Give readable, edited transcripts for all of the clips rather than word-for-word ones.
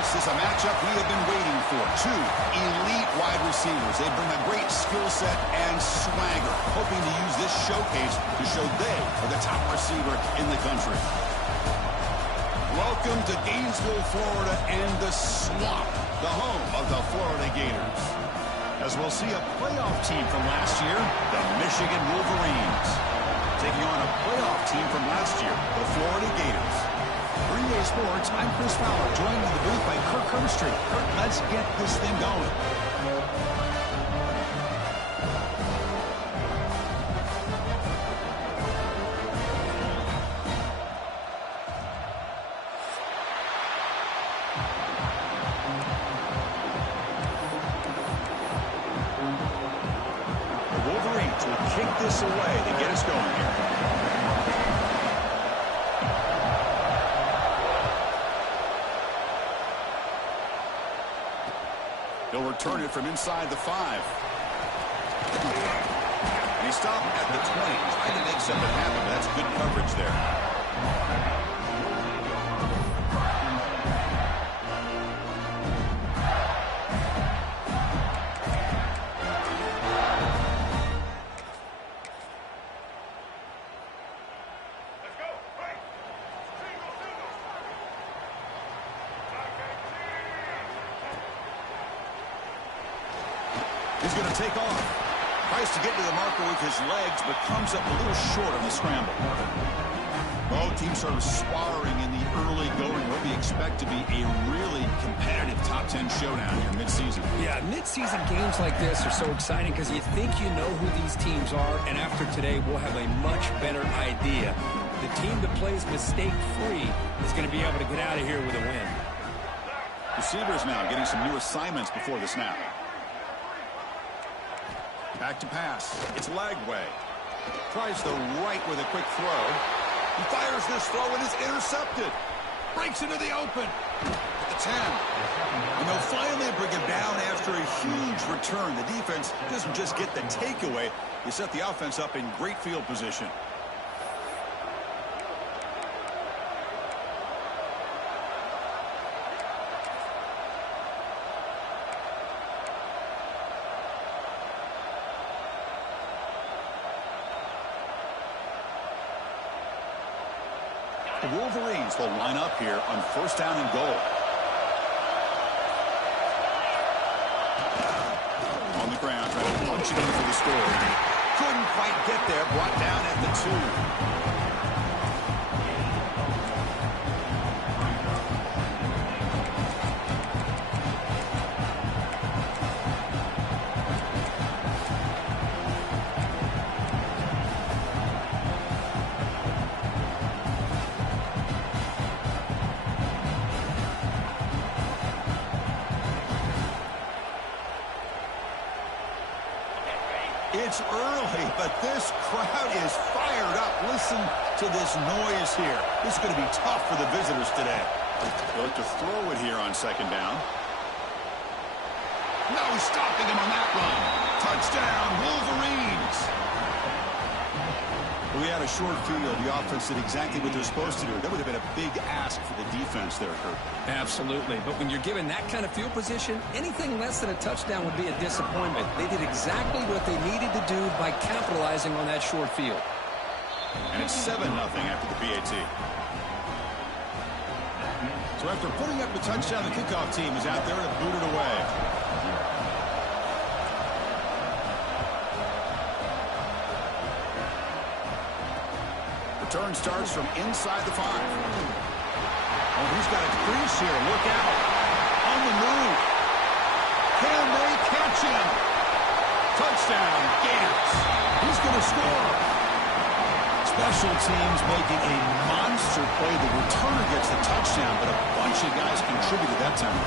This is a matchup we have been waiting for. Two elite wide receivers. They bring a great skill set and swagger, hoping to use this showcase to show they are the top receiver in the country. Welcome to Gainesville, Florida, and the Swamp, the home of the Florida Gators. As we'll see a playoff team from last year, the Michigan Wolverines, taking on a playoff team from last year, the Florida Gators. Green Bay Sports, I'm Chris Fowler, joined in the booth by Kirk Herbstreit. Kirk, let's get this thing going. The Wolverines will kick this away to get us going here. He'll return it from inside the 5. And he stopped at the 20. Trying to make something happen, but that's good coverage there. He's going to take off. Tries to get to the marker with his legs, but comes up a little short on the scramble. Both teams sort of sparring in the early going. What we expect to be a really competitive top 10 showdown here mid-season. Yeah, mid-season games like this are so exciting because you think you know who these teams are, and after today we'll have a much better idea. The team that plays mistake-free is going to be able to get out of here with a win. Receivers now getting some new assignments before the snap. Back to pass. It's Lagway. Tries the right with a quick throw. He fires this throw and is intercepted. Breaks into the open. At the 10. And they'll finally bring him down after a huge return. The defense doesn't just get the takeaway. They set the offense up in great field position. The Wolverines will line up here on first down and goal. On the ground, trying to punch it in for the score. Couldn't quite get there, brought down at the 2. It's early, but this crowd is fired up. Listen to this noise here. This is going to be tough for the visitors today. They'll look to throw it here on second down. No stopping him on that run. Touchdown, Wolverines. We had a short field. The offense did exactly what they're supposed to do. That would have been a big ask for the defense there, Kurt. Absolutely. But when you're given that kind of field position, anything less than a touchdown would be a disappointment. They did exactly what they needed to do by capitalizing on that short field. And it's 7-0 after the PAT. So after putting up the touchdown, the kickoff team is out there to boot it away. Return starts from inside the 5. Oh, he's got a crease here. Look out. On the move. Can they catch him? Touchdown, Gators. He's going to score. Special teams making a monster play. The returner gets the touchdown, but a bunch of guys contributed that time.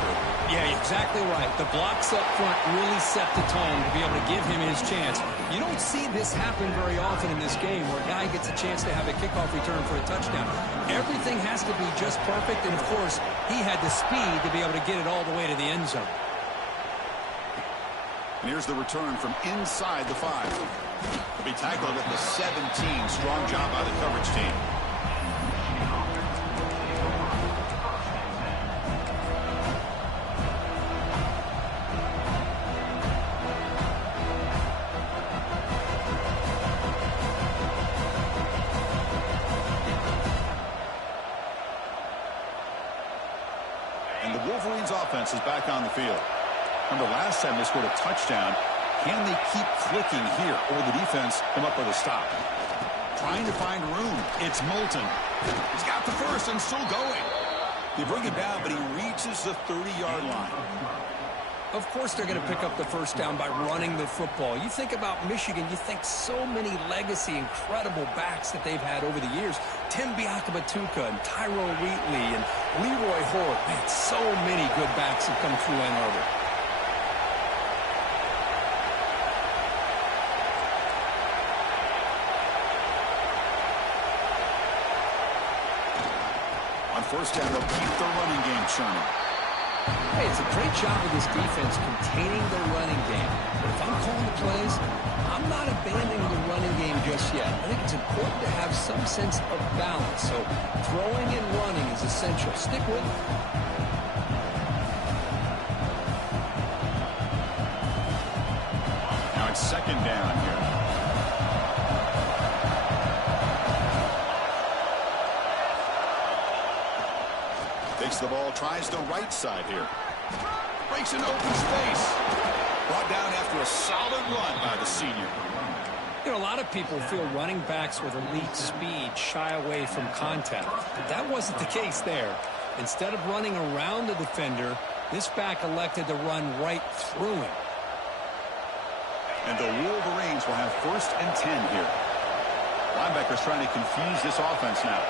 Yeah, exactly right. The blocks up front really set the tone to be able to give him his chance. You don't see this happen very often in this game where a guy gets a chance to have a kickoff return for a touchdown. Everything has to be just perfect, and of course, he had the speed to be able to get it all the way to the end zone. And here's the return from inside the 5. He'll be tackled at the 17. Strong job by the coverage team. Wolverines offense is back on the field. Remember last time they scored a touchdown. Can they keep clicking here, or will the defense come up with a stop? Trying to find room. It's Moulton. He's got the first and still going. They bring it down, but he reaches the 30-yard line. Of course they're going to pick up the first down by running the football. You think about Michigan, you think so many legacy, incredible backs that they've had over the years. Tim Biakabatuka and Tyrone Wheatley and Leroy Hort. Man, so many good backs have come through Ann Arbor. On first down, they'll keep the running game churning. Hey, it's a great job of this defense containing the running game. But if I'm calling the plays, I'm not abandoning the running game just yet. I think it's important to have some sense of balance. So throwing and running is essential. Stick with it. Now it's second down here. Takes the ball, tries the right side here. Breaks an open space. Brought down after a solid run by the senior. You know, a lot of people feel running backs with elite speed shy away from contact. But that wasn't the case there. Instead of running around the defender, this back elected to run right through him. And the Wolverines will have 1st and 10 here. Linebackers trying to confuse this offense now.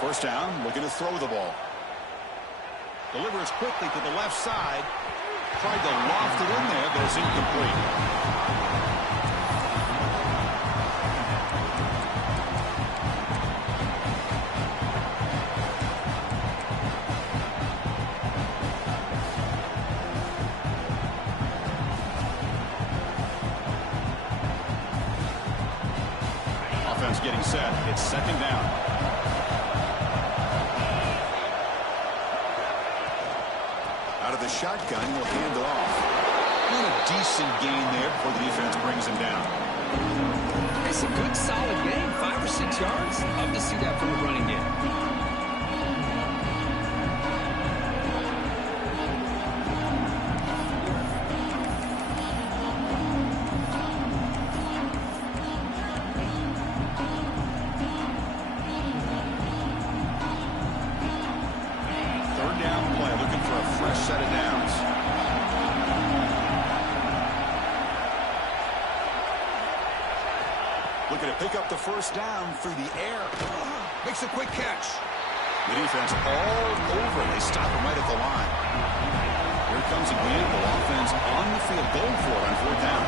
First down, looking to throw the ball. Delivers quickly to the left side. Tried to loft it in there, but it's incomplete. Offense getting set. It's second down. Out of the shotgun, he'll hand it off. Not a decent gain there before the defense brings him down. It's a good, solid game. 5 or 6 yards. Love to see that from the running game. Set of downs. Looking to pick up the first down through the air. Makes a quick catch. The defense all over. They stop him right at the line. Here comes again. The offense on the field going for it on 4th down.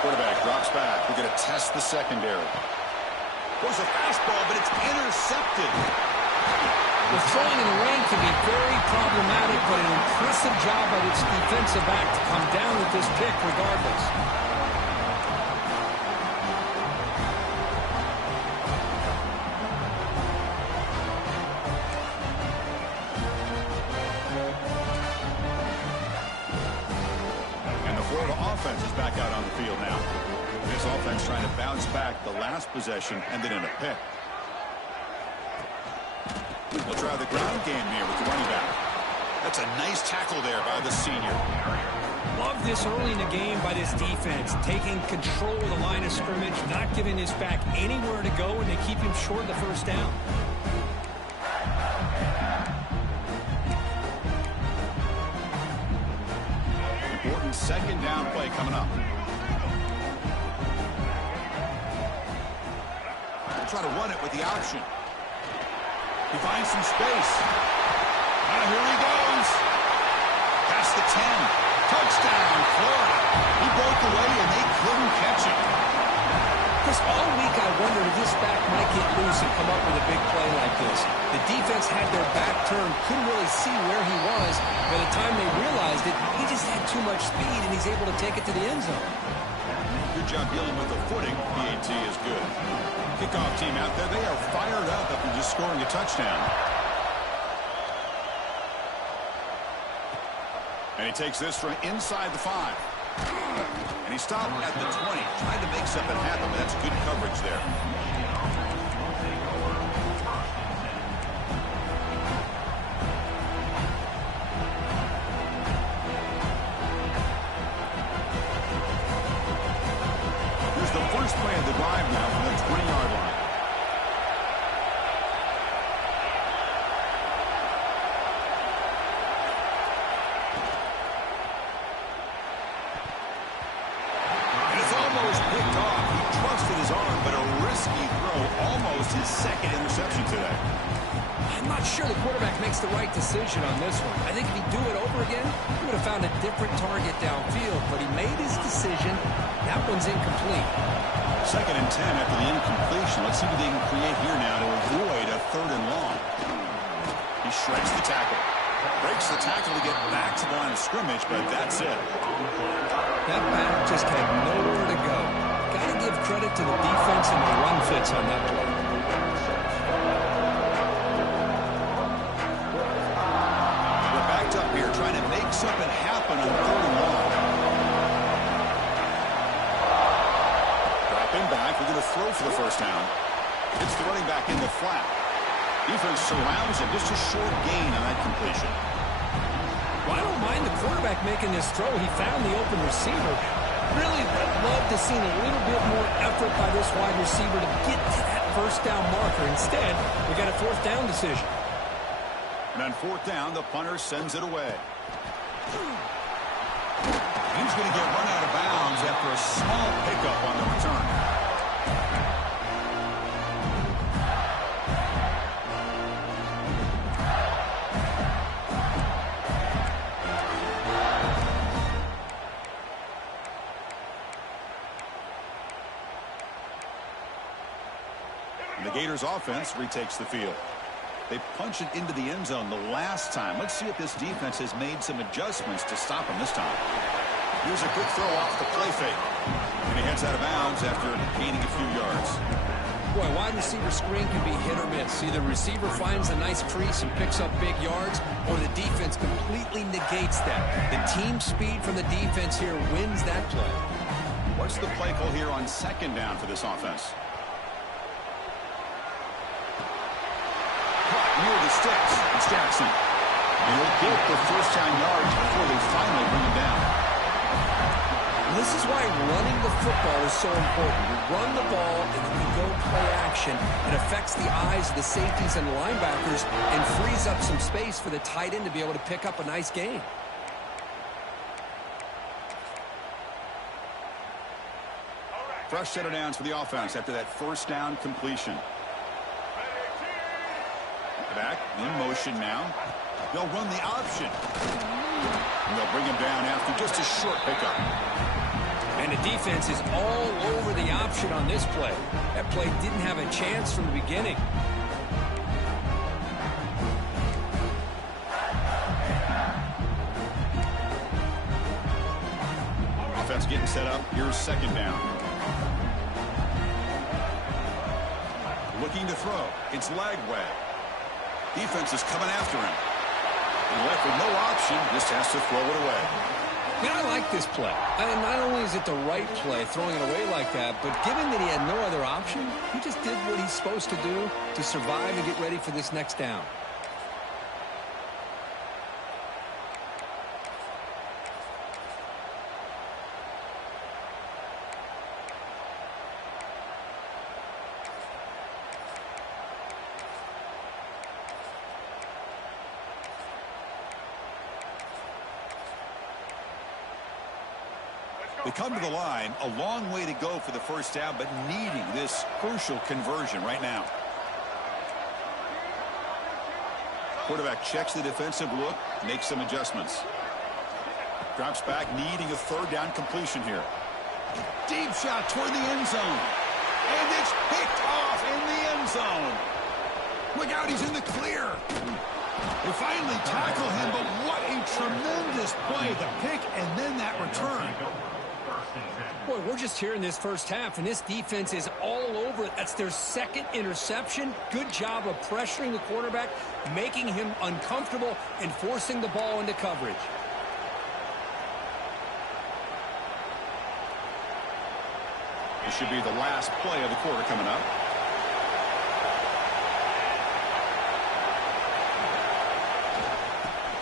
Quarterback drops back. We're going to test the secondary. Goes a fastball, but it's intercepted. The throwing in the rain can be very problematic, but an impressive job by its defensive back to come down with this pick regardless. And the Florida offense is back out on the field now. This offense trying to bounce back the last possession and then in a pick. They'll try the ground game here with the running back. That's a nice tackle there by the senior. Love this early in the game by this defense, taking control of the line of scrimmage, not giving this back anywhere to go, and they keep him short of the first down. Important second down play coming up. Try to run it with the option. He finds some space. And here he goes. Past the 10. Touchdown, Florida. He broke away and they couldn't catch him. Chris, all week I wondered if this back might get loose and come up with a big play like this. The defense had their back turned, couldn't really see where he was. By the time they realized it, he just had too much speed and he's able to take it to the end zone. Good job dealing with the footing. PAT is good. Kickoff team out there. They are fired up after just scoring a touchdown. And he takes this from inside the 5. And he stopped at the 20, trying to make something happen, but that's good coverage there. Here's the first play of the drive now from the 20-yard line. His second interception today. I'm not sure the quarterback makes the right decision on this one. I think if he'd do it over again, he would have found a different target downfield, but he made his decision. That one's incomplete. 2nd and 10 after the incompletion. Let's see what they can create here now to avoid a 3rd and long. He shreds the tackle. Breaks the tackle to get back to the line of scrimmage, but that's it. That back just had nowhere to go. Got to give credit to the defense and the run fits on that play. We're backed up here trying to make something happen on 3rd and long. Drop him back. We're going to throw for the first down. It's the running back in the flat. Defense surrounds him. Just a short gain on that completion. Well, I don't mind the quarterback making this throw. He found the open receiver. Really love to see a little bit more effort by this wide receiver to get to that first down marker. Instead, we got a 4th down decision. And on 4th down, the punter sends it away. He's going to get run out of bounds after a small pickup on the return. The Gators offense retakes the field. They punch it into the end zone the last time. Let's see if this defense has made some adjustments to stop him this time. Here's a quick throw off the play fake. And he heads out of bounds after gaining a few yards. Boy, wide receiver screen can be hit or miss. Either receiver finds a nice crease and picks up big yards, or the defense completely negates that. The team speed from the defense here wins that play. What's the play call here on 2nd down for this offense? Near the sticks. It's Jackson. And he'll get the first down yards before they finally bring him down. This is why running the football is so important. You run the ball and then you go play action. It affects the eyes of the safeties and linebackers and frees up some space for the tight end to be able to pick up a nice gain. Fresh set of downs for the offense after that first down completion. Back in motion now. They'll run the option. And they'll bring him down after just a short pickup. And the defense is all over the option on this play. That play didn't have a chance from the beginning. Offense getting set up. Here's 2nd down. Looking to throw. It's Lagway. Defense is coming after him. And left with no option, just has to throw it away. Yeah, I like this play. And not only is it the right play, throwing it away like that, but given that he had no other option, he just did what he's supposed to do to survive and get ready for this next down. They come to the line, a long way to go for the first down, but needing this crucial conversion right now. Quarterback checks the defensive look, makes some adjustments. Drops back, needing a 3rd down completion here. Deep shot toward the end zone. And it's picked off in the end zone. Look out, he's in the clear. They finally tackle him, but what a tremendous play. The pick and then that return. Boy, we're just here in this first half, and this defense is all over it. That's their 2nd interception. Good job of pressuring the quarterback, making him uncomfortable, and forcing the ball into coverage. This should be the last play of the quarter coming up.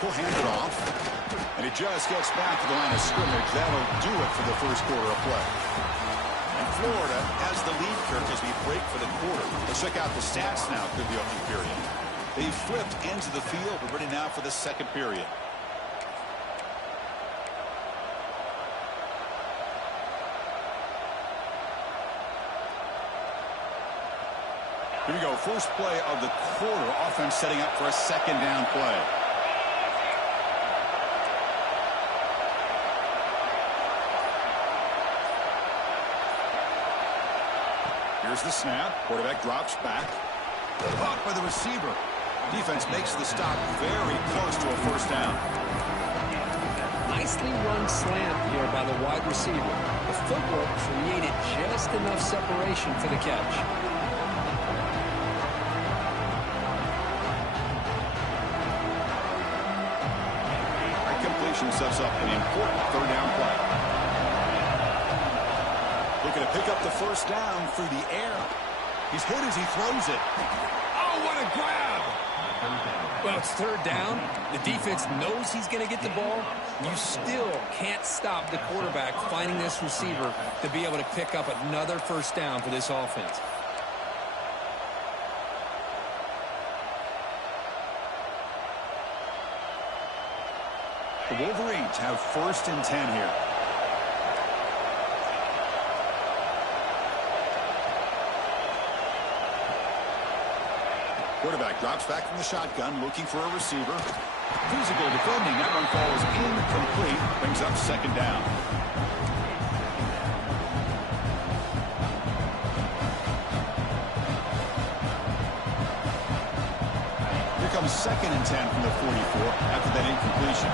He'll hand it off. And he just gets back to the line of scrimmage. That'll do it for the first quarter of play. And Florida has the lead, Kirk, as we break for the quarter. Let's check out the stats now through the opening period. They flipped into the field. We're ready now for the second period. Here we go. First play of the quarter. Offense setting up for a second down play. Here's the snap. Quarterback drops back. Caught by the receiver. Defense makes the stop very close to a first down. Nicely run slant here by the wide receiver. The footwork created just enough separation for the catch. That completion sets up an important third down play. Looking to pick up the first down through the air. He's hit as he throws it. Oh, what a grab! Well, it's third down. The defense knows he's going to get the ball. You still can't stop the quarterback finding this receiver to be able to pick up another first down for this offense. The Wolverines have first and 10 here. Quarterback drops back from the shotgun, looking for a receiver. Physical defending. That one falls incomplete. Brings up second down. Here comes second and 10 from the 44 after that incompletion.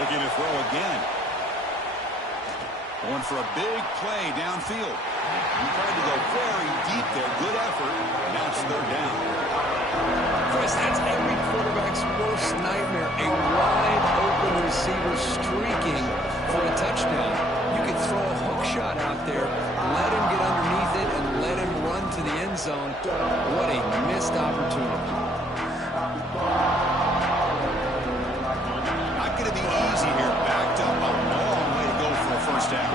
Looking to throw again. Going for a big play downfield. He tried to go very deep there. Good effort. Now it's third down. Chris, that's every quarterback's worst nightmare. A wide open receiver streaking for a touchdown. You could throw a hook shot out there, let him get underneath it, and let him run to the end zone. What a missed opportunity. Not going to be easy here. Backed up a long way to go for a first down.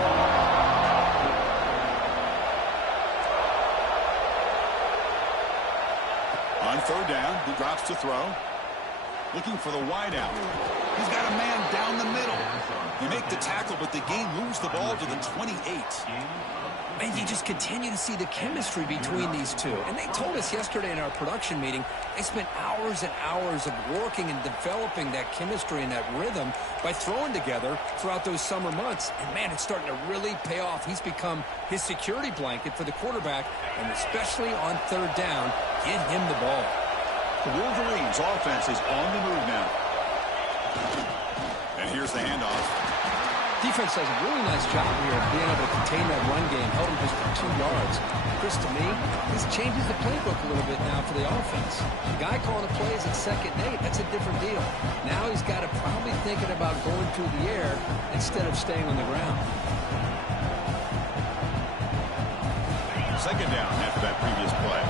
On third down, he drops to throw. Looking for the wideout. He's got a man down the middle. You make the tackle, but the game moves the ball to the 28. And you just continue to see the chemistry between these two. And they told us yesterday in our production meeting, they spent hours and hours of working and developing that chemistry and that rhythm by throwing together throughout those summer months. And, man, it's starting to really pay off. He's become his security blanket for the quarterback, and especially on third down, get him the ball. The Wolverines' offense is on the move now. And here's the handoff. Defense does a really nice job here of being able to contain that run game, held him just for 2 yards. Chris, to me, this changes the playbook a little bit now for the offense. The guy calling the plays at 2nd and 8, that's a different deal. Now he's got to probably thinking about going through the air instead of staying on the ground. Second down after that previous play.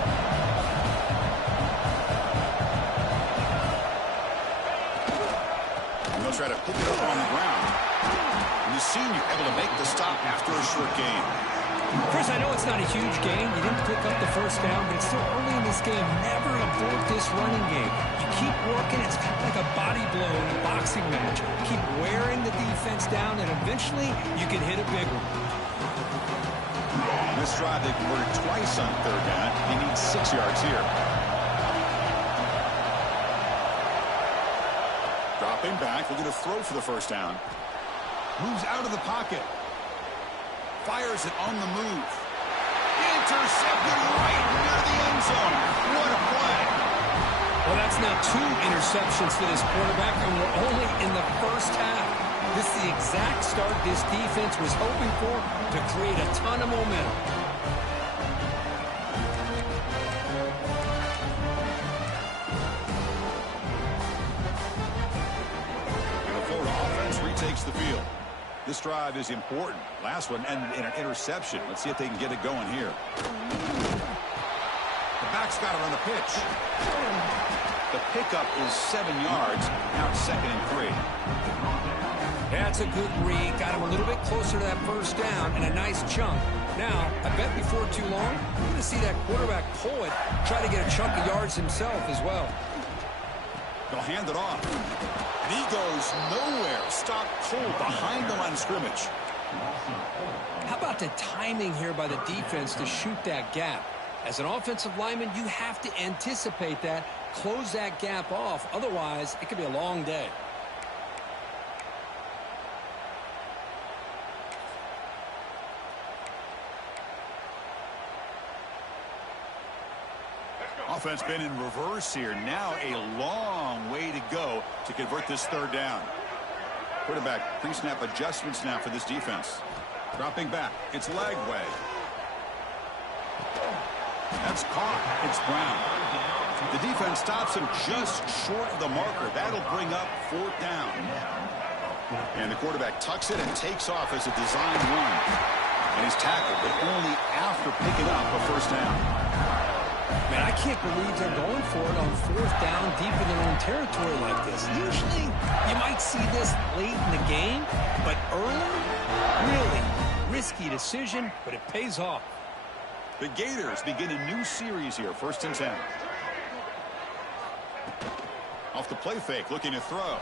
And they'll try to pick it up on the ground. The senior able to make the stop after a short game. Chris, I know it's not a huge game. You didn't pick up the first down, but it's so early in this game. Never abort this running game. You keep working. It's kind of like a body blow in a boxing match. Keep wearing the defense down, and eventually you can hit a big one. This drive, they converted twice on third down. He needs 6 yards here. Dropping back, looking to throw for the first down. Moves out of the pocket. Fires it on the move. Intercepted right near the end zone. What a play. Well, that's now 2 interceptions for this quarterback, and we're only in the first half. This is the exact start this defense was hoping for to create a ton of momentum. takes the field. This drive is important. Last one ended in an interception. Let's see if they can get it going here. The back's got it on the pitch. The pickup is 7 yards. Now it's 2nd and 3. That's a good read. Got him a little bit closer to that first down and a nice chunk. Now, I bet before too long, we're going to see that quarterback pull it, try to get a chunk of yards himself as well. They'll hand it off. And he goes nowhere. Stop cold behind the line of scrimmage. How about the timing here by the defense to shoot that gap? As an offensive lineman, you have to anticipate that, close that gap off. Otherwise, it could be a long day. Offense been in reverse here. Now a long way to go to convert this 3rd down. Quarterback pre-snap adjustments now for this defense. Dropping back. It's leg way. That's caught. It's Brown. The defense stops him just short of the marker. That'll bring up 4th down. And the quarterback tucks it and takes off as a design run. And he's tackled, but only after picking up a 1st down. Man, I can't believe they're going for it on 4th down deep in their own territory like this. Usually, you might see this late in the game, but early, really risky decision, but it pays off. The Gators begin a new series here, 1st and 10. Off the play fake, looking to throw.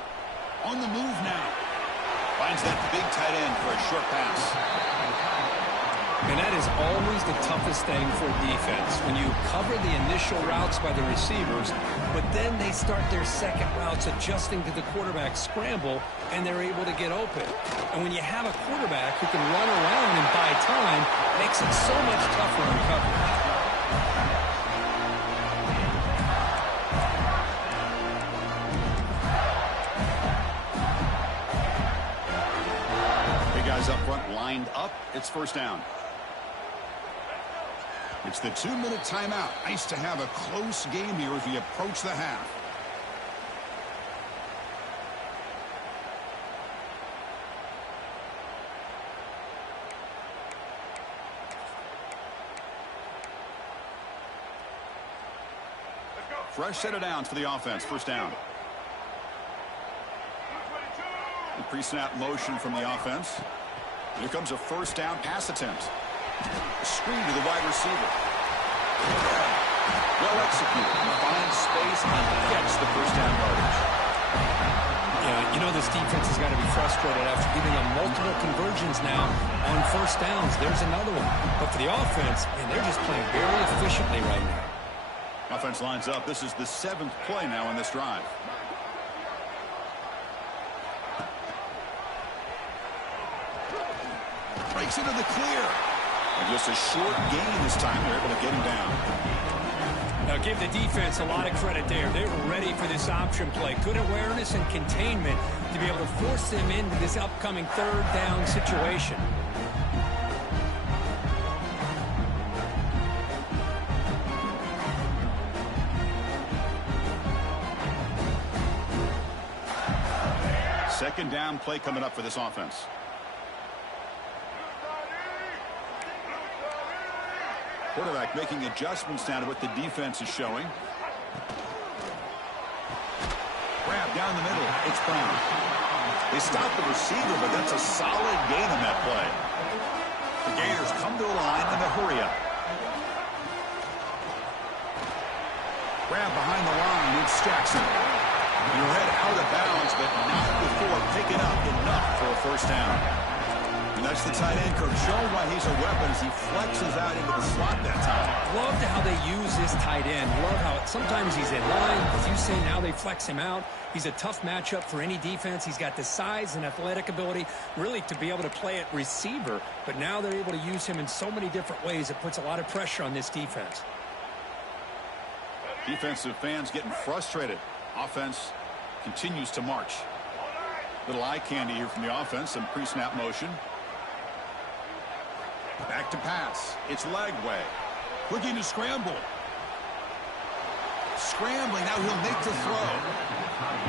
On the move now. Finds that big tight end for a short pass. And that is always the toughest thing for defense. When you cover the initial routes by the receivers, but then they start their second routes adjusting to the quarterback scramble, and they're able to get open. And when you have a quarterback who can run around and buy time, it makes it so much tougher on coverage. Big guys up front lined up. It's 1st down. It's the 2-minute timeout. Nice to have a close game here as we approach the half. Fresh set of downs for the offense. 1st down. The pre-snap motion from the offense. Here comes a 1st down pass attempt. Screen to the wide receiver. Well executed. Finds space and gets the 1st down yardage. Yeah, you know this defense has got to be frustrated after giving them multiple conversions now on 1st downs. There's another one. But for the offense, man, they're just playing very efficiently right now. Offense lines up. This is the 7th play now in this drive. Breaks into the clear. And just a short gain this time. They're able to get him down. Now give the defense a lot of credit there. They were ready for this option play. Good awareness and containment to be able to force them into this upcoming 3rd down situation. Second down play coming up for this offense. Quarterback making adjustments now to what the defense is showing. Grab down the middle. It's Brown. They stop the receiver, but that's a solid gain on that play. The Gators come to a line in a hurry up. Grab behind the line. It's Jackson. Your head out of bounds, but not before picking up enough for a 1st down. And that's the tight end coach showing why he's a weapon as he flexes out into the slot that time. Loved how they use this tight end. Love how sometimes he's in line. As you say, now they flex him out. He's a tough matchup for any defense. He's got the size and athletic ability really to be able to play at receiver. But now they're able to use him in so many different ways. It puts a lot of pressure on this defense. Defensive fans getting frustrated. Offense continues to march. Little eye candy here from the offense. Some pre-snap motion. Back to pass. It's leg way. Looking to scramble. Scrambling. Now he'll make the throw.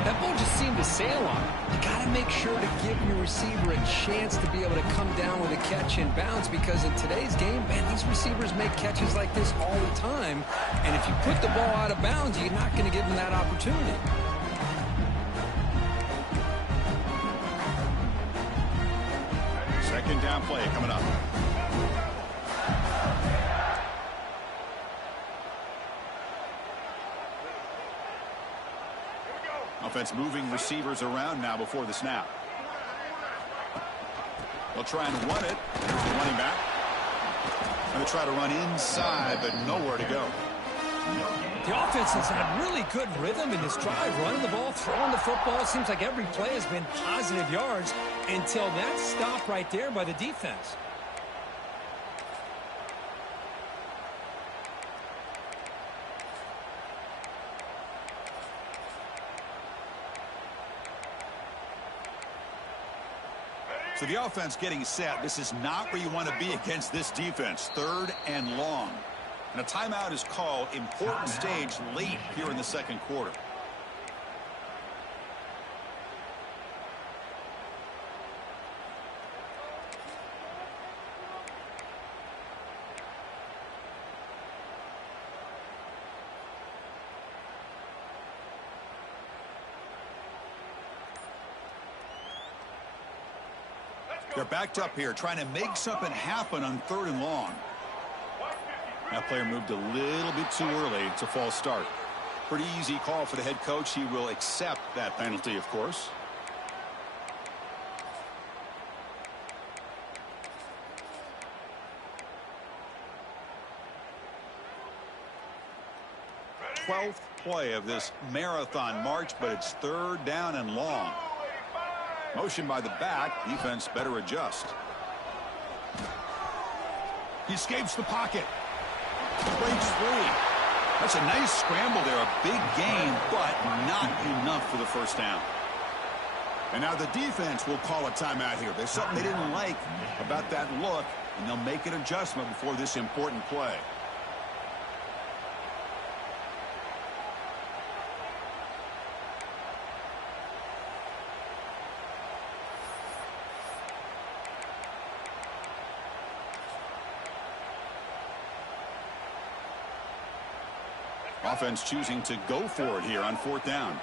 That ball just seemed to sail on him. You got to make sure to give your receiver a chance to be able to come down with a catch and bounce, because in today's game, man, these receivers make catches like this all the time. And if you put the ball out of bounds, you're not going to give them that opportunity. Second down play coming up. Offense moving receivers around now before the snap. They'll try and run it. Here's the running back. Going to try to run inside, but nowhere to go. The offense has had really good rhythm in this drive, running the ball, throwing the football. It seems like every play has been positive yards until that stop right there by the defense. So the offense getting set. This is not where you want to be against this defense. Third and long. And a timeout is called. Important stage late here in the second quarter. They're backed up here, trying to make something happen on third and long. That player moved a little bit too early. It's a false start. Pretty easy call for the head coach. He will accept that penalty, of course. Ready? 12th play of this marathon march, but it's third down and long. Motion by the back. Defense better adjust. He escapes the pocket. Breaks free. That's a nice scramble there. A big gain, but not enough for the first down. And now the defense will call a timeout here. There's something they didn't like about that look, and they'll make an adjustment before this important play. Offense choosing to go for it here on fourth down.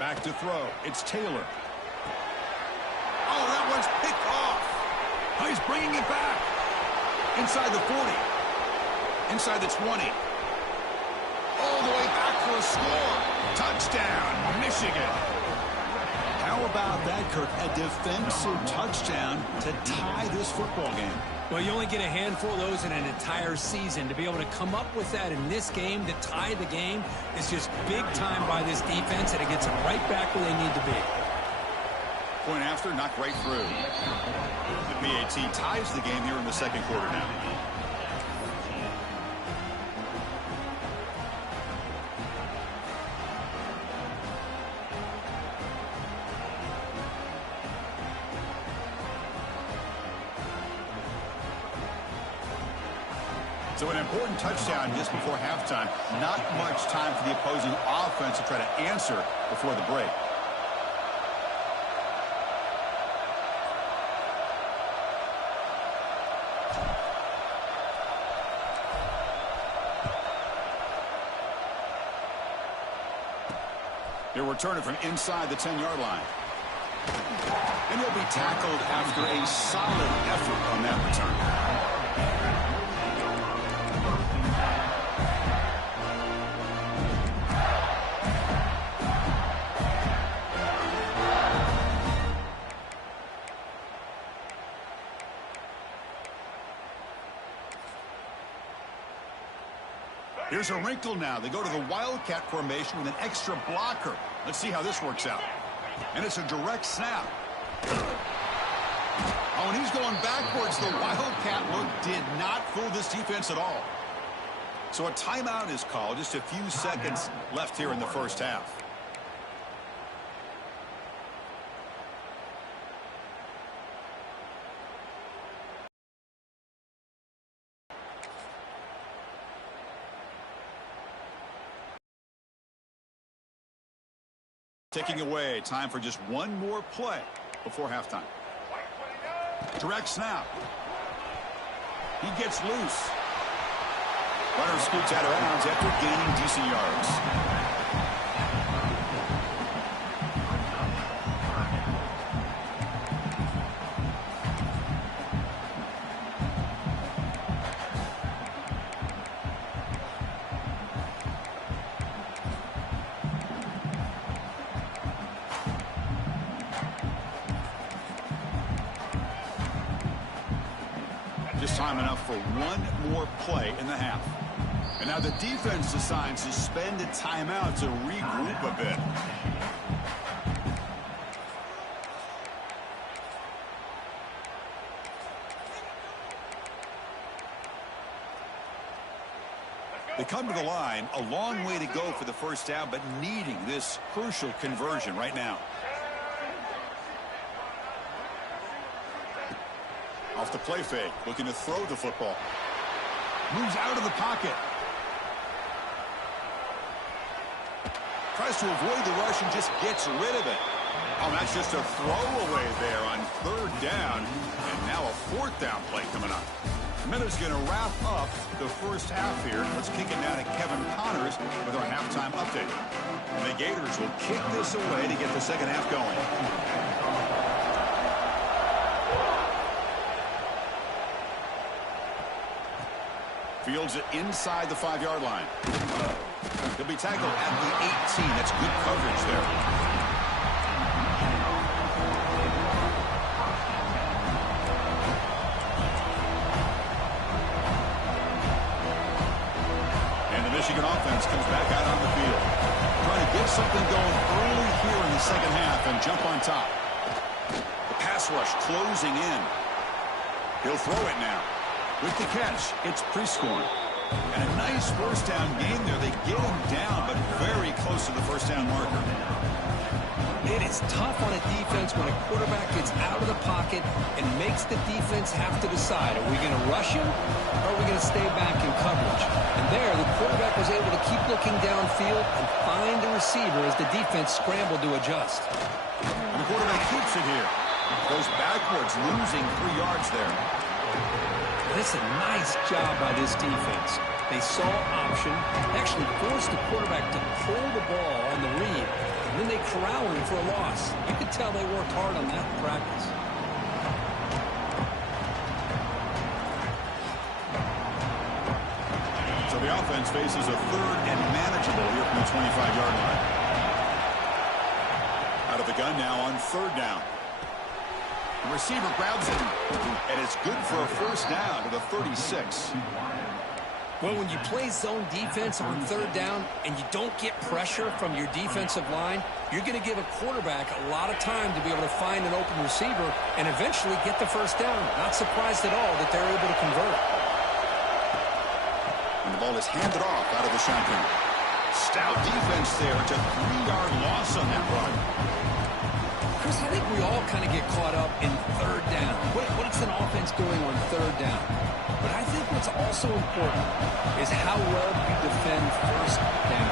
Back to throw. It's Taylor. Oh, that one's picked off. Oh, he's bringing it back. Inside the 40. Inside the 20. All the way back for a score. Touchdown, Michigan. How about that, Kirk? A defensive touchdown to tie this football game. Well, you only get a handful of those in an entire season. To be able to come up with that in this game, to tie the game, is just big time by this defense, and it gets them right back where they need to be. Point after, knocked right through. The PAT ties the game here in the second quarter now. So an important touchdown just before halftime. Not much time for the opposing offense to try to answer before the break. They'll return it from inside the 10-yard line. And he'll be tackled after a solid effort on that return. Here's a wrinkle now. They go to the Wildcat formation with an extra blocker. Let's see how this works out. And it's a direct snap. Oh, and he's going backwards. The Wildcat look did not fool this defense at all. So a timeout is called. Just a few seconds left here in the first half. Ticking away. Time for just one more play before halftime. Direct snap. He gets loose. Runner scoots out of bounds after gaining decent yards. Just time enough for one more play in the half. And now the defense decides to spend a timeout to regroup a bit. They come to the line, a long way to go for the first down, but needing this crucial conversion right now. Off the play fake, looking to throw the football. Moves out of the pocket. Tries to avoid the rush and just gets rid of it. Oh, that's just a throwaway there on third down. And now a fourth down play coming up. Miller's going to wrap up the first half here. Let's kick it down to Kevin Connors with our halftime update. And the Gators will kick this away to get the second half going. Fields it inside the 5-yard line. He'll be tackled at the 18. That's good coverage there. And the Michigan offense comes back out on the field. Trying to get something going early here in the second half and jump on top. The pass rush closing in. He'll throw it now. With the catch, it's Prescorn. And a nice first down game there. They get him down, but very close to the first down marker. It is tough on a defense when a quarterback gets out of the pocket and makes the defense have to decide, are we going to rush him or are we going to stay back in coverage? And there, the quarterback was able to keep looking downfield and find the receiver as the defense scrambled to adjust. And the quarterback keeps it here. Goes backwards, losing 3 yards there. That's a nice job by this defense. They saw option, actually forced the quarterback to hold the ball on the read, and then they corral him for a loss. You could tell they worked hard on that in practice. So the offense faces a third and manageable here from the 25-yard line. Out of the gun now on third down. The receiver grabs it, and it's good for a first down to the 36. Well, when you play zone defense on third down and you don't get pressure from your defensive line, you're going to give a quarterback a lot of time to be able to find an open receiver and eventually get the first down. Not surprised at all that they're able to convert. And the ball is handed off out of the shotgun. Stout defense there. It's a 3-yard loss on that run. Chris, I think we all kind of get caught up in third down. What's an offense doing on third down? But I think what's also important is how well you defend first down.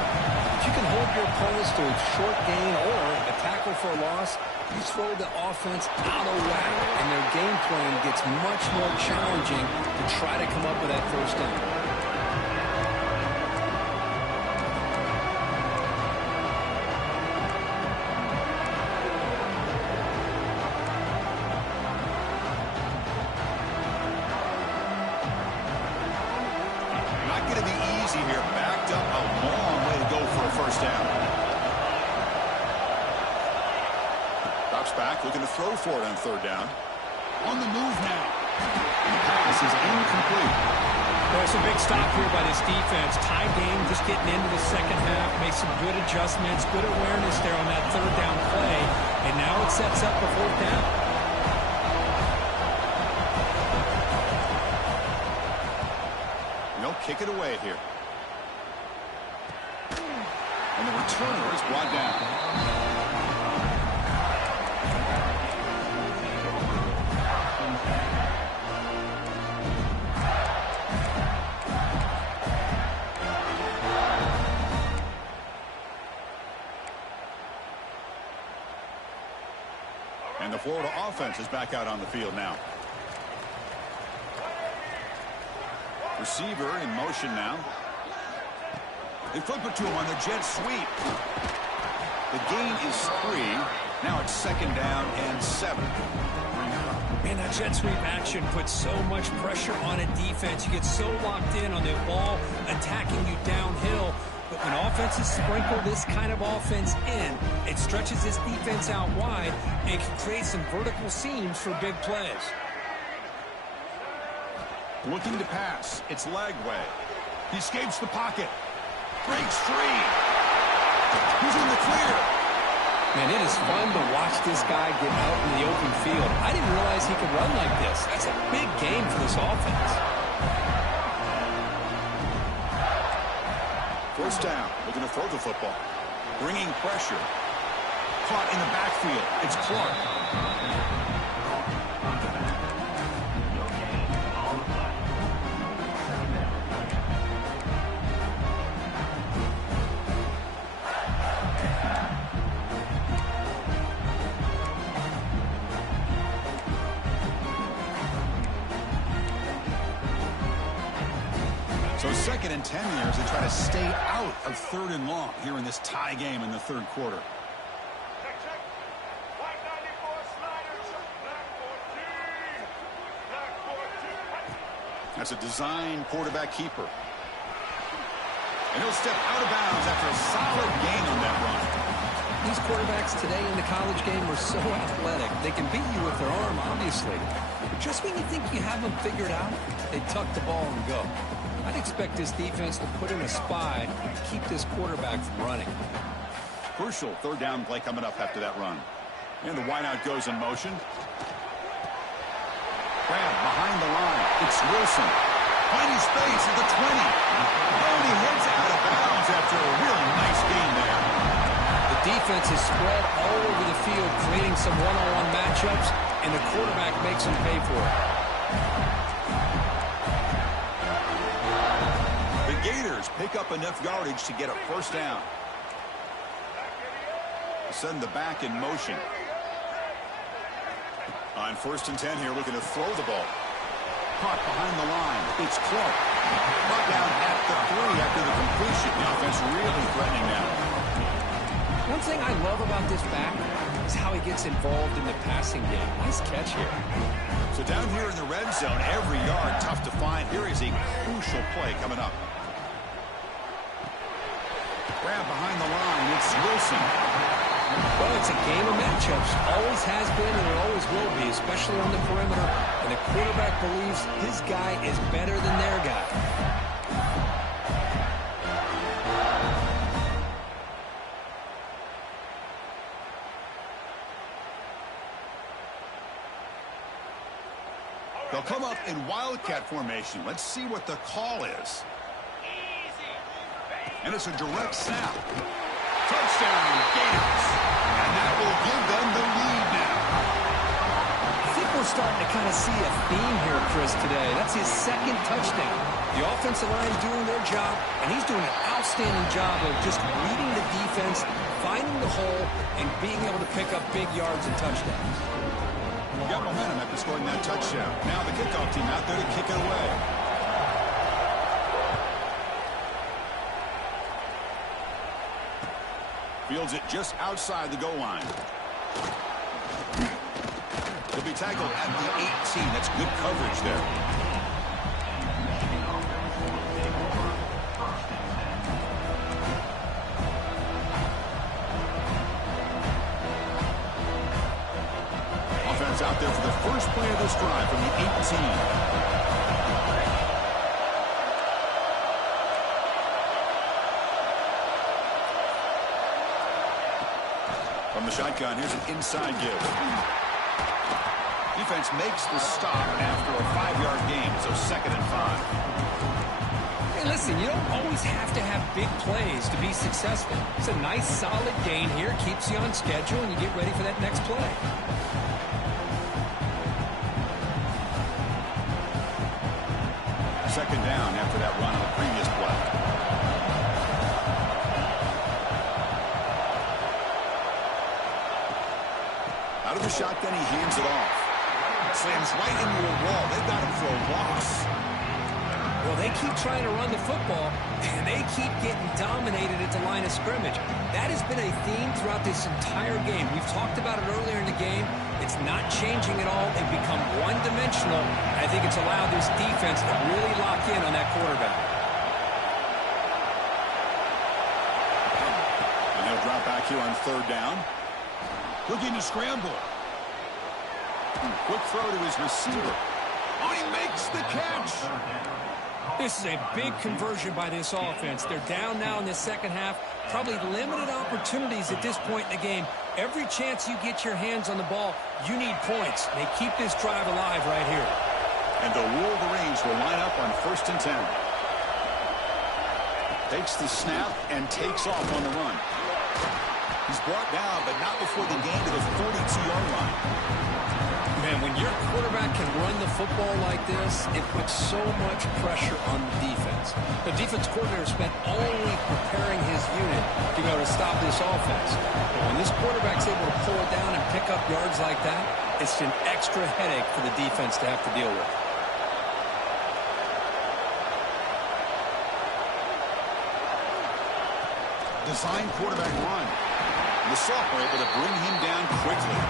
If you can hold your opponents to a short gain or a tackle for a loss, you throw the offense out of whack, and their game plan gets much more challenging to try to come up with that first down. Looking to throw for it on third down. On the move now. The pass is incomplete. Well, it's a big stop here by this defense. Tie game, just getting into the second half. Made some good adjustments, good awareness there on that third down play. And now it sets up the fourth down. And they'll kick it away here. And the returner is brought down. Florida offense is back out on the field now. Receiver in motion now. They flip it to him on the jet sweep. The gain is 3. Now it's 2nd down and 7. Man, that jet sweep action puts so much pressure on a defense. You get so locked in on the ball attacking you downhill. But when offenses sprinkle this kind of offense in, it stretches this defense out wide and can create some vertical seams for big plays. Looking to pass. It's Lagway. He escapes the pocket. Breaks free. He's in the clear. Man, it is fun to watch this guy get out in the open field. I didn't realize he could run like this. That's a big game for this offense. First down. Looking to throw the football. Bringing pressure. Caught in the backfield. It's Clark. So 2nd and 10 here as they try to stay out of 3rd and long here in this tie game in the 3rd quarter. That's a design quarterback keeper. And he'll step out of bounds after a solid gain on that run. These quarterbacks today in the college game are so athletic. They can beat you with their arm, obviously. But just when you think you have them figured out, they tuck the ball and go. I'd expect this defense to put in a spy and keep this quarterback from running. Crucial 3rd down play coming up after that run. And the wideout goes in motion. Grab behind the line. It's Wilson. Finding space at the 20. And he heads out of bounds after a really nice gain there. The defense is spread all over the field, creating some one-on-one matchups, and the quarterback makes them pay for it. The Gators pick up enough yardage to get a 1st down. Send the back in motion. On 1st and 10 here, looking to throw the ball. Caught behind the line. It's Clark. Brought down at the 3 after the completion. The offense really threatening now. One thing I love about this back is how he gets involved in the passing game. Nice catch here. So down here in the red zone, every yard tough to find. Here is a crucial play coming up. Grab behind the line. It's Wilson. Well, it's a game of matchups. Always has been and it always will be, especially on the perimeter. And the quarterback believes his guy is better than their guy. They'll come up in wildcat formation. Let's see what the call is. And it's a direct snap. Touchdown, Gators. And that will give them the lead now. I think we're starting to kind of see a theme here, Chris, today. That's his 2nd touchdown. The offensive line doing their job, and he's doing an outstanding job of just reading the defense, finding the hole, and being able to pick up big yards and touchdowns. Got momentum after scoring that touchdown. Now the kickoff team out there to kick it away. Fields it just outside the goal line. He'll be tackled at the 18. That's good coverage there. Offense out there for the first play of this drive from the 18. From the shotgun, here's an inside give. Defense makes the stop after a 5-yard gain, so 2nd and 5. Hey, listen, you don't always have to have big plays to be successful. It's a nice, solid gain here, keeps you on schedule, and you get ready for that next play. Second down after that run on the previous play. Out of the shotgun, he hands it off. Slams right into a wall. They've got him for a loss. Well, they keep trying to run the football, and they keep getting dominated at the line of scrimmage. That has been a theme throughout this entire game. We've talked about it earlier in the game. It's not changing at all. They've become one-dimensional. I think it's allowed this defense to really lock in on that quarterback. And he'll drop back here on third down. Looking to scramble. Quick throw to his receiver. Oh, he makes the catch. This is a big conversion by this offense. They're down now in the second half. Probably limited opportunities at this point in the game. Every chance you get your hands on the ball, you need points. They keep this drive alive right here. And the Wolverines will line up on 1st and 10. Takes the snap and takes off on the run. He's brought down, but not before the gain to the 42-yard line. Man, when your quarterback can run the football like this, it puts so much pressure on the defense. The defense coordinator spent all week preparing his unit to be able to stop this offense. But when this quarterback's able to pull it down and pick up yards like that, it's an extra headache for the defense to have to deal with. Design quarterback run. The sophomore able to bring him down quickly.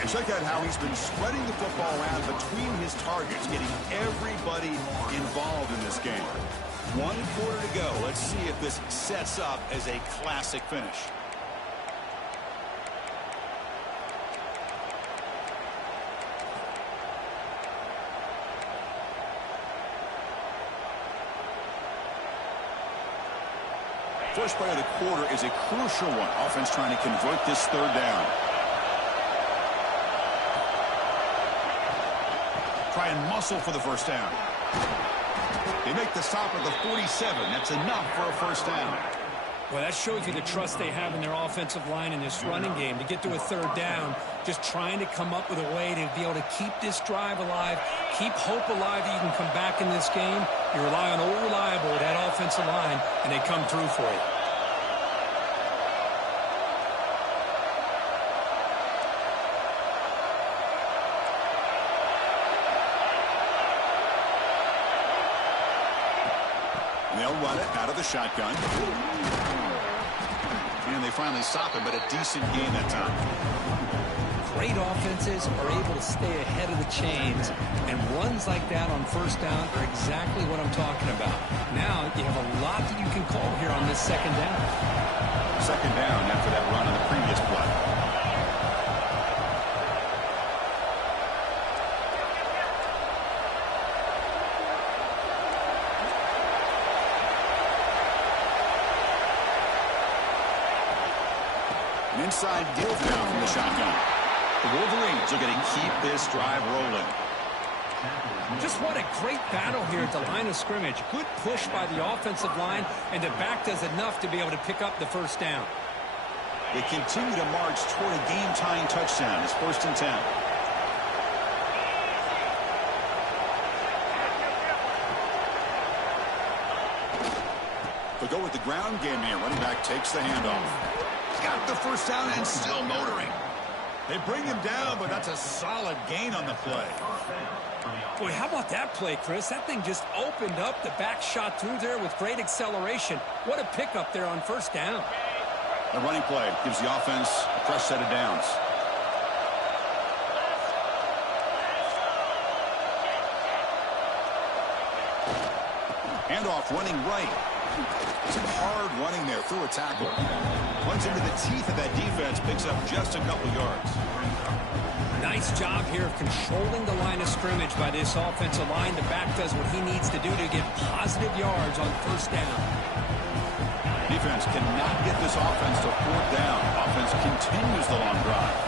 And check out how he's been spreading the football around between his targets, getting everybody involved in this game. 1 quarter to go. Let's see if this sets up as a classic finish. First play of the quarter is a crucial one. Offense trying to convert this third down. Try and muscle for the first down. They make the stop at the 47. That's enough for a first down. Well, that shows you the trust they have in their offensive line in this running game. To get to a third down, just trying to come up with a way to be able to keep this drive alive, keep hope alive that you can come back in this game. You rely on old reliable, that offensive line, and they come through for you. And they'll run it out of the shotgun. And they finally stop him, but a decent gain that time. Great offenses are able to stay ahead of the chains, and runs like that on first down are exactly what I'm talking about. Now you have a lot that you can call here on this second down. Second down after that run on the previous play. An inside give now from the shotgun. The Wolverines are going to keep this drive rolling. Just what a great battle here at the line of scrimmage. Good push by the offensive line, and the back does enough to be able to pick up the first down. They continue to march toward a game-tying touchdown. It's 1st and 10. They'll go with the ground game here. Running back takes the handoff. Got the first down and still motoring. They bring him down, but that's a solid gain on the play. Boy, how about that play, Chris? That thing just opened up. The back shot through there with great acceleration. What a pickup there on first down. The running play gives the offense a fresh set of downs. Handoff running right. Some hard running there through a tackle. Runs into the teeth of that defense, picks up just a couple yards. Nice job here of controlling the line of scrimmage by this offensive line. The back does what he needs to do to get positive yards on first down. Defense cannot get this offense to 4th down. Offense continues the long drive.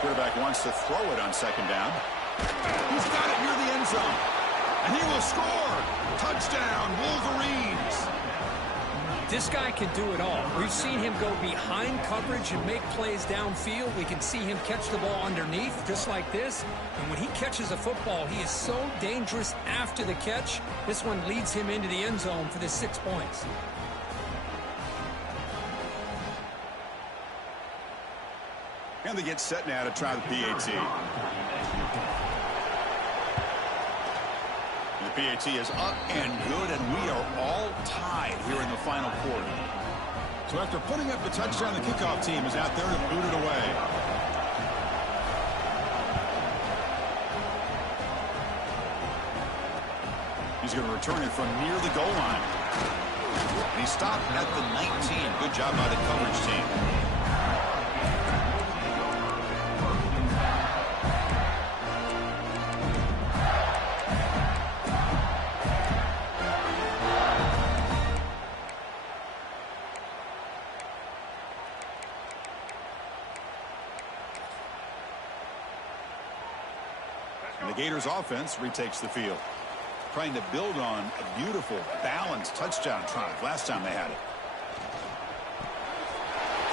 Quarterback wants to throw it on second down. He's got it near the end zone. And he will score. Touchdown, Wolverines. This guy can do it all. We've seen him go behind coverage and make plays downfield. We can see him catch the ball underneath, just like this. And when he catches a football, he is so dangerous after the catch. This one leads him into the end zone for the 6 points. And they get set now to try the PAT. The PAT is up and good, and we are all tied here in the final quarter. So after putting up the touchdown, the kickoff team is out there to boot it away. He's going to return it from near the goal line. And he stopped at the 19. Good job by the coverage team. The Gators offense retakes the field, trying to build on a beautiful, balanced touchdown drive last time they had it.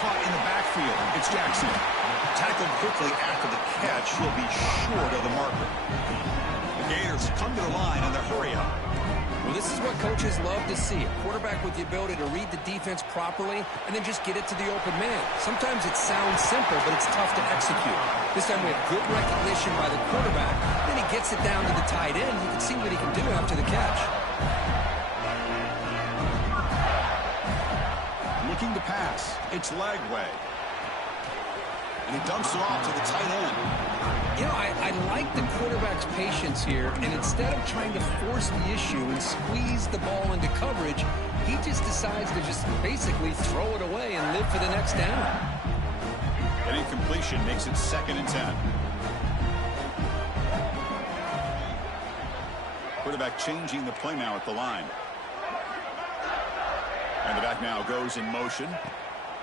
Caught in the backfield. It's Jackson. Tackled quickly after the catch. He'll be short of the marker. The Gators come to the line on the hurry-up. Well, this is what coaches love to see. A quarterback with the ability to read the defense properly and then just get it to the open man. Sometimes it sounds simple, but it's tough to execute. This time we have good recognition by the quarterback. Then he gets it down to the tight end. You can see what he can do after the catch. Looking to pass. It's Lagway. And he dumps it off to the tight end. You know, I like the quarterback's patience here, and instead of trying to force the issue and squeeze the ball into coverage, he just decides to just basically throw it away and live for the next down. An incompletion makes it 2nd and 10. Quarterback changing the play now at the line. And the back now goes in motion.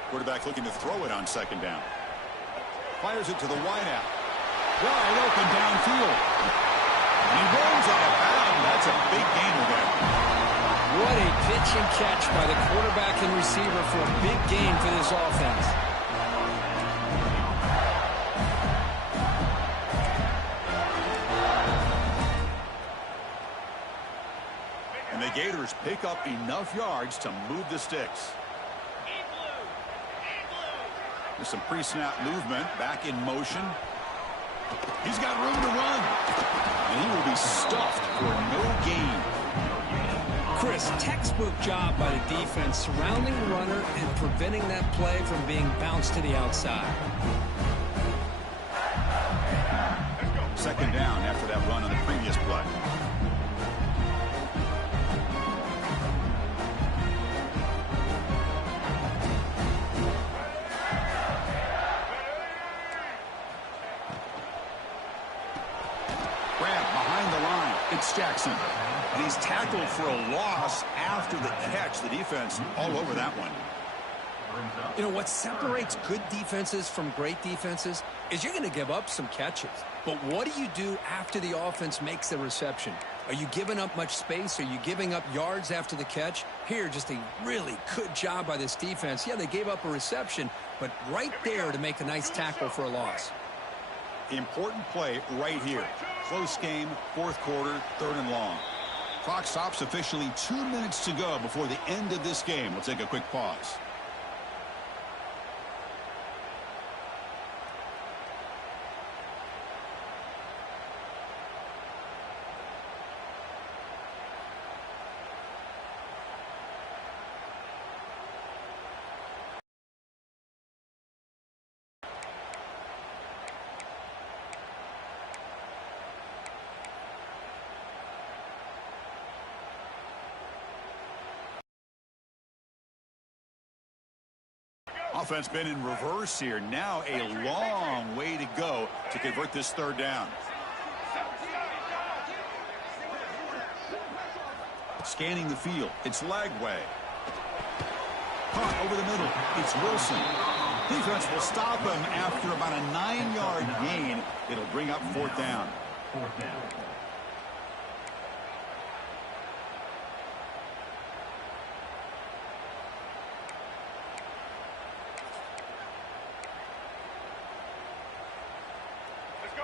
Quarterback looking to throw it on 2nd down. Fires it to the wideout. Wide open downfield. And he rolls out of bounds. That's a big gainer there. What a pitch and catch by the quarterback and receiver for a big gain for this offense. And the Gators pick up enough yards to move the sticks. There's some pre-snap movement. Back in motion. He's got room to run. And he will be stuffed for no gain. Chris, textbook job by the defense surrounding the runner and preventing that play from being bounced to the outside. 2nd down after that run on the previous play. It's Jackson. And he's tackled for a loss after the catch. The defense all over that one. You know, what separates good defenses from great defenses is you're going to give up some catches. But what do you do after the offense makes the reception? Are you giving up much space? Are you giving up yards after the catch? Here, just a really good job by this defense. Yeah, they gave up a reception, but right there to make a nice tackle for a loss. Important play right here. Close game, 4th quarter, 3rd and long. Clock stops officially 2 minutes to go before the end of this game. We'll take a quick pause. Offense been in reverse here. Now a long way to go to convert this 3rd down. Scanning the field. It's Lagway. Caught over the middle. It's Wilson. Defense will stop him after about a 9-yard gain. It'll bring up 4th down.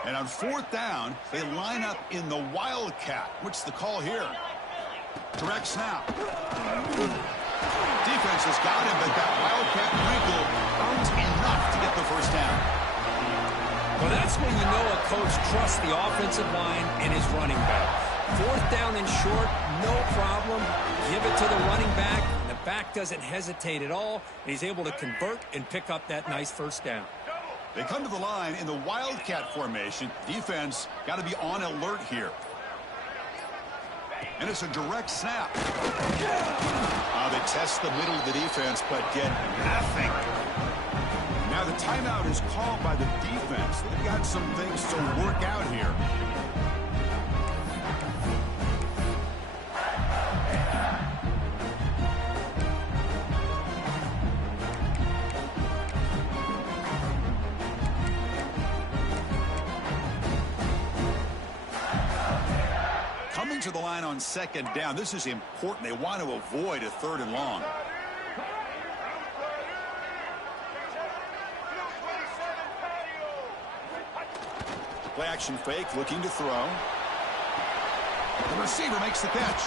And on 4th down, they line up in the Wildcat. What's the call here? Direct snap. Defense has got him, but that Wildcat wrinkle earns enough to get the first down. Well, that's when you know a coach trusts the offensive line and his running back. 4th down and short, no problem. Give it to the running back. The back doesn't hesitate at all. And he's able to convert and pick up that nice first down. They come to the line in the Wildcat formation. Defense got to be on alert here. And it's a direct snap. They test the middle of the defense, but get nothing. Now the timeout is called by the defense. They've got some things to work out here. To the line on 2nd down. This is important. They want to avoid a 3rd and long. Play action fake, looking to throw. The receiver makes the catch.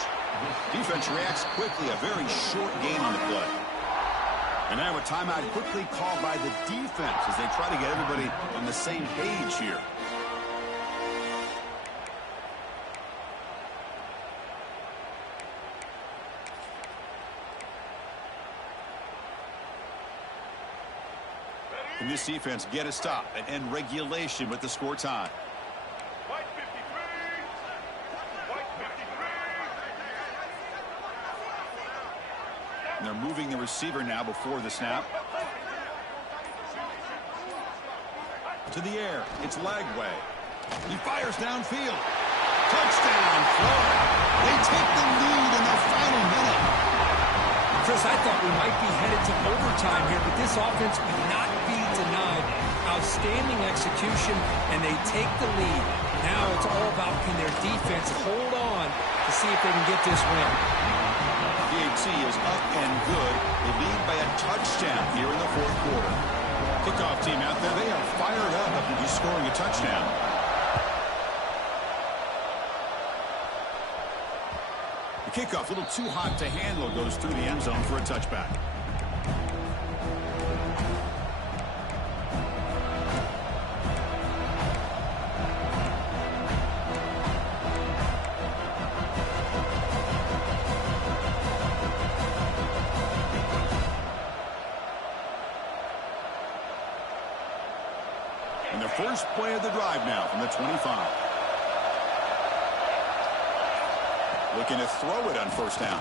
Defense reacts quickly. A very short gain on the play. And now a timeout quickly called by the defense as they try to get everybody on the same page here. Can this defense get a stop and end regulation with the score tie? And they're moving the receiver now before the snap. To the air. It's Lagway. He fires downfield. Touchdown, Florida. They take the lead in the final minute. Chris, I thought we might be headed to overtime here, but this offense would not be denied. Outstanding execution, and they take the lead. Now it's all about can their defense hold on to see if they can get this win. PAT is up and good. They lead by a touchdown here in the 4th quarter. Kickoff team out there, they are fired up after just scoring a touchdown. The kickoff, a little too hot to handle, goes through the end zone for a touchback. And the first play of the drive now from the 25. Looking to throw it on 1st down.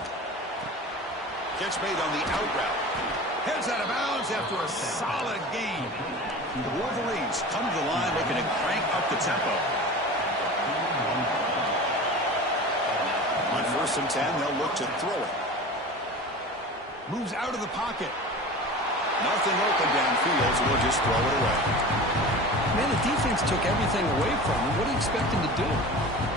Catch made on the out route. Heads out of bounds after a solid gain. The Wolverines come to the line looking to crank up the tempo. On 1st and 10, they'll look to throw it. Moves out of the pocket. Nothing open downfield, so we'll just throw it away. Man, the defense took everything away from him. What do you expect him to do?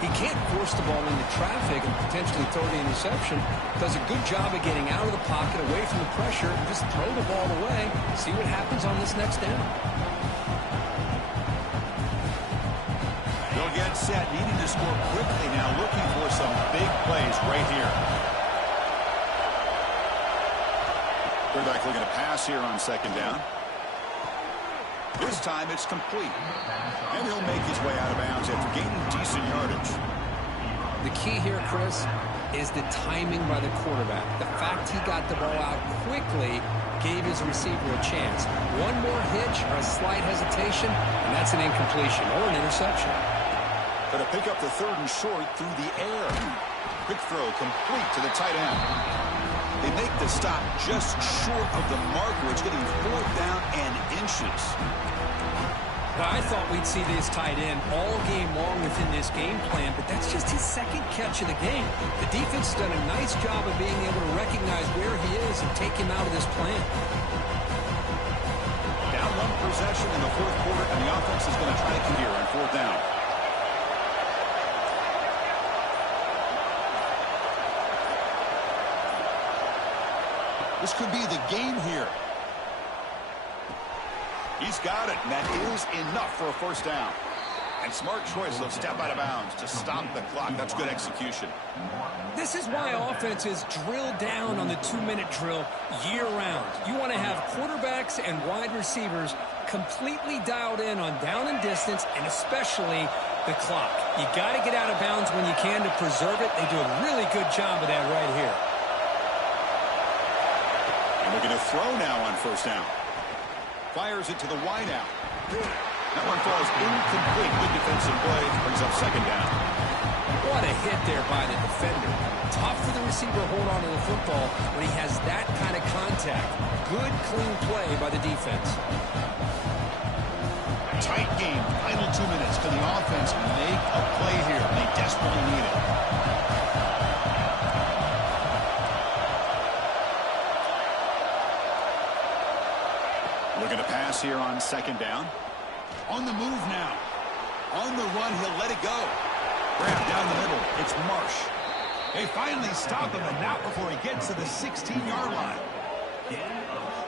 He can't force the ball into traffic and potentially throw the interception. Does a good job of getting out of the pocket, away from the pressure, and just throw the ball away. See what happens on this next down. They'll get set, needing to score quickly now, looking for some big plays right here. Quarterback looking to pass here on 2nd down. This time it's complete. And he'll make his way out of bounds after gaining decent yardage. The key here, Chris, is the timing by the quarterback. The fact he got the ball out quickly gave his receiver a chance. One more hitch or a slight hesitation, and that's an incompletion or an interception. Going to pick up the 3rd and short through the air. Quick throw complete to the tight end. They make the stop just short of the marker. It's getting 4th down and inches. Well, I thought we'd see this tight end all game long within this game plan, but that's just his 2nd catch of the game. The defense has done a nice job of being able to recognize where he is and take him out of this plan. Down 1 possession in the 4th quarter, and the offense is going to try to keep here on 4th down. This could be the game here. He's got it, and that is enough for a 1st down. And smart choice, they'll step out of bounds to stop the clock. That's good execution. This is why offenses drill down on the 2-minute drill year-round. You want to have quarterbacks and wide receivers completely dialed in on down and distance, and especially the clock. You got to get out of bounds when you can to preserve it. They do a really good job of that right here. And we're going to throw now on first down. Fires it to the wide out. That one falls incomplete. Good defensive play. Brings up second down. What a hit there by the defender. Tough for the receiver to hold on to the football when he has that kind of contact. Good, clean play by the defense. Tight game. Final 2 minutes. Can the offense make a play here? They desperately need it. Looking to pass here on second down. On the move now. On the run, he'll let it go. Grab down the middle. It's Marsh. They finally stop him, and not before he gets to the 16-yard line.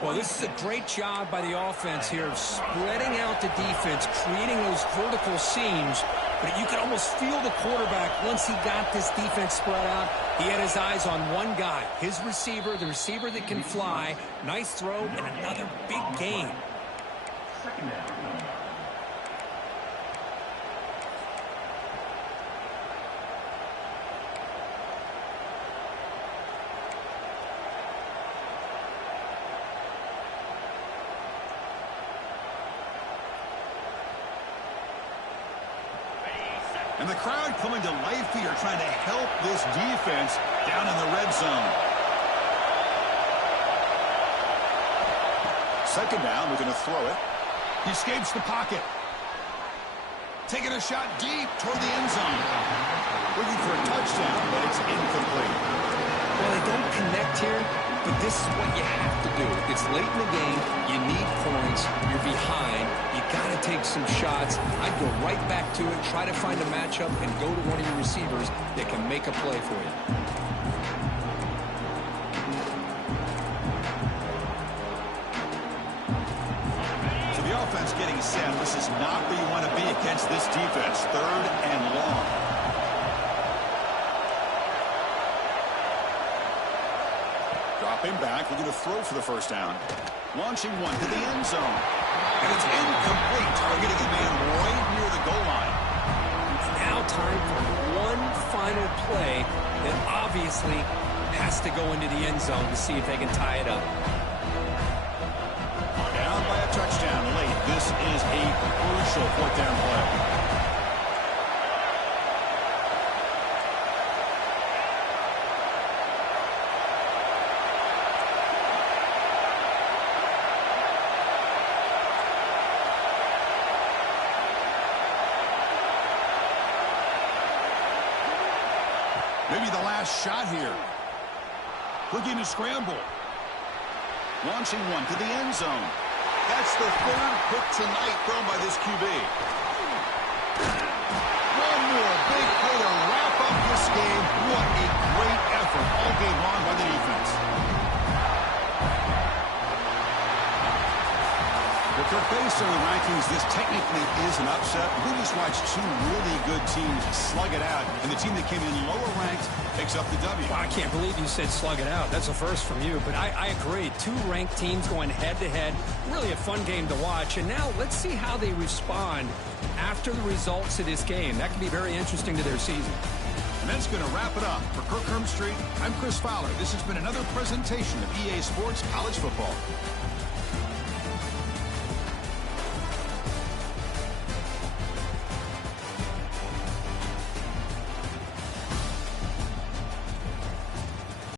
Well, this is a great job by the offense here of spreading out the defense, creating those vertical seams. But you could almost feel the quarterback once he got this defense spread out. He had his eyes on one guy, his receiver, the receiver that can fly. Nice throw and another big gain. And the crowd coming to life here, trying to help this defense down in the red zone. Second down, we're going to throw it. He escapes the pocket. Taking a shot deep toward the end zone. Looking for a touchdown, but it's incomplete. Well, they don't connect here, but this is what you have to do. It's late in the game. You need points. You're behind. You got to take some shots. I'd go right back to it, try to find a matchup, and go to one of your receivers that can make a play for you. So the offense getting set. This is not where you want to be against this defense. Third and long. Dropping back, we're going to throw for the first down. Launching one to the end zone. And it's incomplete, targeting a man right near the goal line. Now time for one final play that obviously has to go into the end zone to see if they can tie it up. Down by a touchdown late. This is a crucial fourth down play. Maybe the last shot here. Looking to scramble. Launching one to the end zone. That's the third pick tonight thrown by this QB. One more big play to wrap up this game. What a great effort all game long by the defense. Well, based on the rankings, this technically is an upset. We just watched two really good teams slug it out, and the team that came in lower ranked picks up the W. Well, I can't believe you said slug it out. That's a first from you, but I agree. Two ranked teams going head-to-head. Really a fun game to watch. And now let's see how they respond after the results of this game. That can be very interesting to their season. And that's going to wrap it up. For Kirk Street, I'm Chris Fowler. This has been another presentation of EA Sports College Football.